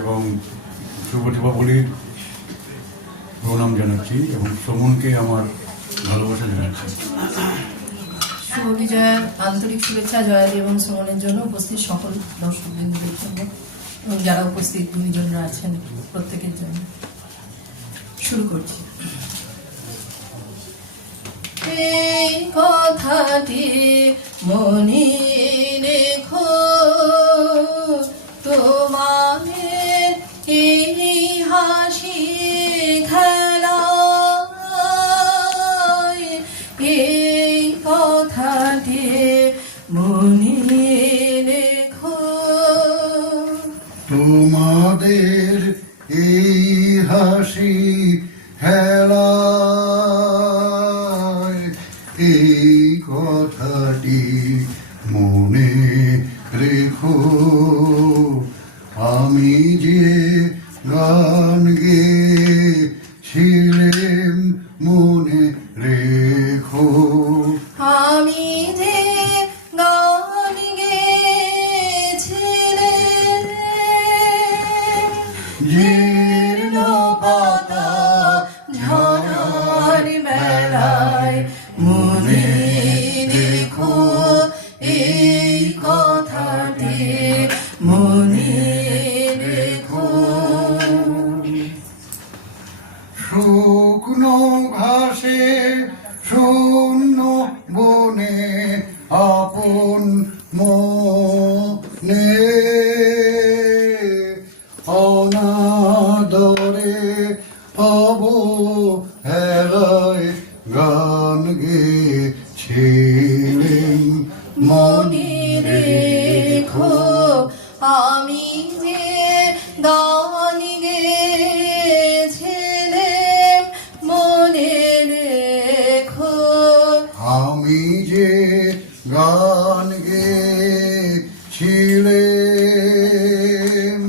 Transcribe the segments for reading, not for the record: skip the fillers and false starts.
এবং সুপ্রতিভা বলির প্রণাম জানাচ্ছি এবং সুমনকে আমার ভালোবাসা জানাচ্ছি। শুভ বিজয়ের আন্তরিক শুভেচ্ছা জয়াদি এবং সুমনের জন্য উপস্থিত সকল দর্শকবৃন্দের জন্য এবং যারা উপস্থিত গুণীজনরা আছেন প্রত্যেকের জন্য শুরু করছি। এই কথাটি মনে রেখো, তোমাদের এই হাসি খেলায়, এই কথাটি মনে রেখো, তোমাদের এই হাসি হেলায়, এই কথাটি মনে রেখো। আমি যে গান গেয়েছিলাম মনে রেখো, আমি যে গান গেয়েছিলাম, জীর্ণ পাতা ঝরার বেলায় মনে রেখো, এই কথাটি মনে রেখো। শুকনো ঘাসে শূন্য বনে আপন মনে অনাদরে অবহেলায় গান গেয়েছিলেন মনে রেখো, আমি যে গান গেয়েছিলাম মনে রেখো, আমি যে গান গেয়েছিলাম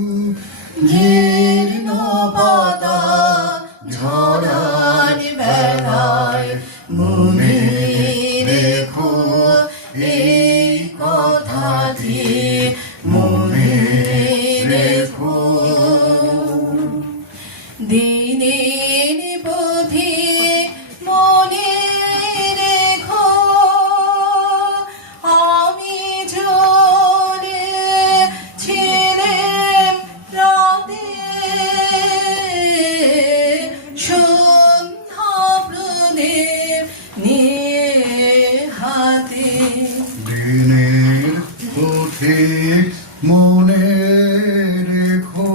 জীর্ণ পাতা ঝরার বেলায় মনে রেখো, এই কথাটি মনে রেখো। দিনের পথিক মনে রেখো, আমি চলেছিলাম রাতে সন্ধ্যা প্রদীপ নিয়ে হাতে, দিনের পথিক মনে রেখো,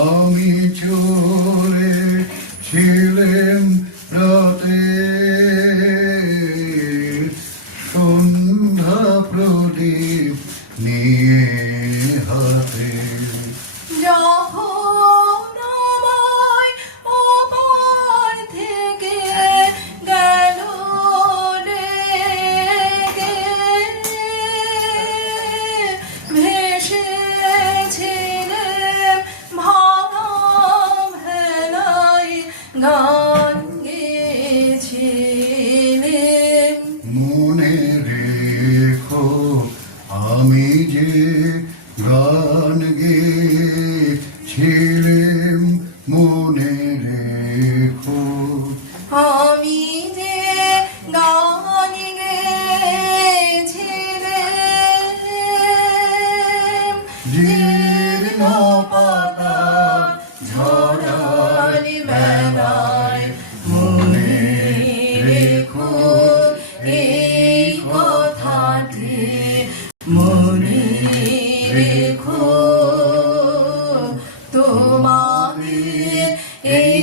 আমি চলেছিলাম রাতে সন্ধ্যা প্রদীপ নিয়ে হাতে। যখন আমায় ওপার থেকে গেল ডেকে, ভেসেছিলাম ভাঙা ভেলায় গান গেয়েছিলাম, মনে রেখো, আমি যে গান গেয়েছিলাম মনে রেখো, আমি যে গান গেয়েছিলাম জীর্ণ পাতা ঝরার বেলায় মনে রেখো, এই কথাটি মনে রেখো, তোমাদের এই